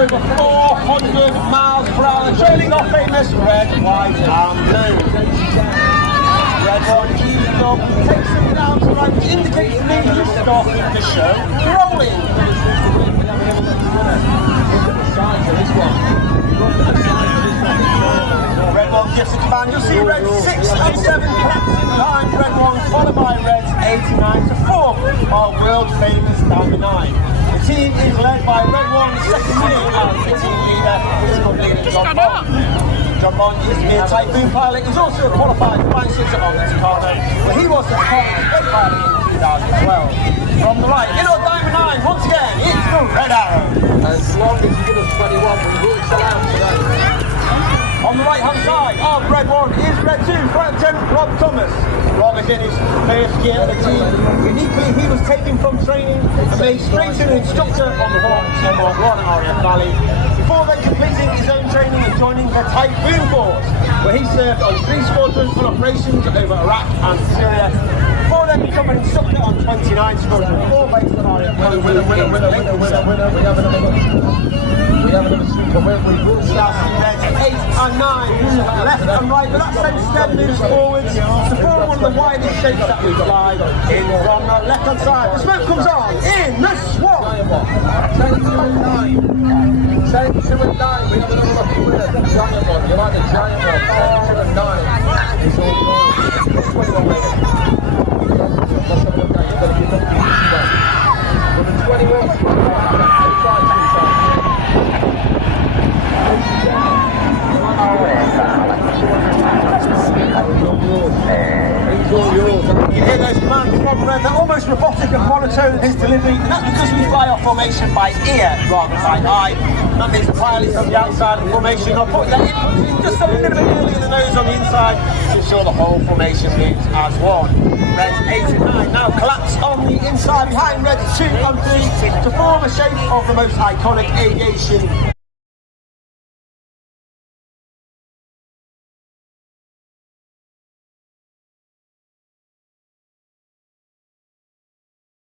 over 400 miles per hour, trailing our famous red, white and blue. Red one eased up, takes them down to right, which indicates to me you started the show rolling. Red one gives the command. You'll see red 6 and 7 collapsing behind red one, followed by reds 89 to 4, our world famous number 9. The team is led by red one, second year, and the team leader is completely John Bond. John Bond used to be a Typhoon pilot. He's also a qualified flying sitter on the Takano, but he was a Takano pilot in 2012. From the right, in our Diamond 9, once again, it's the Red Arrow. As long as you give us 21, we will sell out today. On the right hand side of red 1 is red 2, Flight Lieutenant Rob Thomas. Rob is in his first year at the team. Uniquely, he was taken from training and made straight to an instructor on the Hawk Emerald 1 RAF Valley, before then completing his own training and joining the Typhoon Force, where he served on 3 squadrons on operations over Iraq and Syria, before then becoming an instructor on 29 squadrons, all based on RAF Valley. We have another super win. We will start reds 8 and 9, left and right, but that sends them moves forwards to form one of the widest shapes that we fly in from the left hand side. The smoke comes on in the swamp. 10 to 9. We have another lucky winner, the giant one. You like the giant one? 10 to 9. It's all good. Let's win the win. Let's have a look at it. You're going to be lucky this way. With the 21. You hear those commands from red, they're almost robotic and monotone in his delivery, and that's because we fly our formation by ear rather than by eye. That means the pilot from the outside of the formation, I'll put that in just a little bit early in the nose on the inside to ensure the whole formation moves as one. Reds 8 and 9 now collapse on the inside behind reds 2 and 3 to form a shape of the most iconic aviation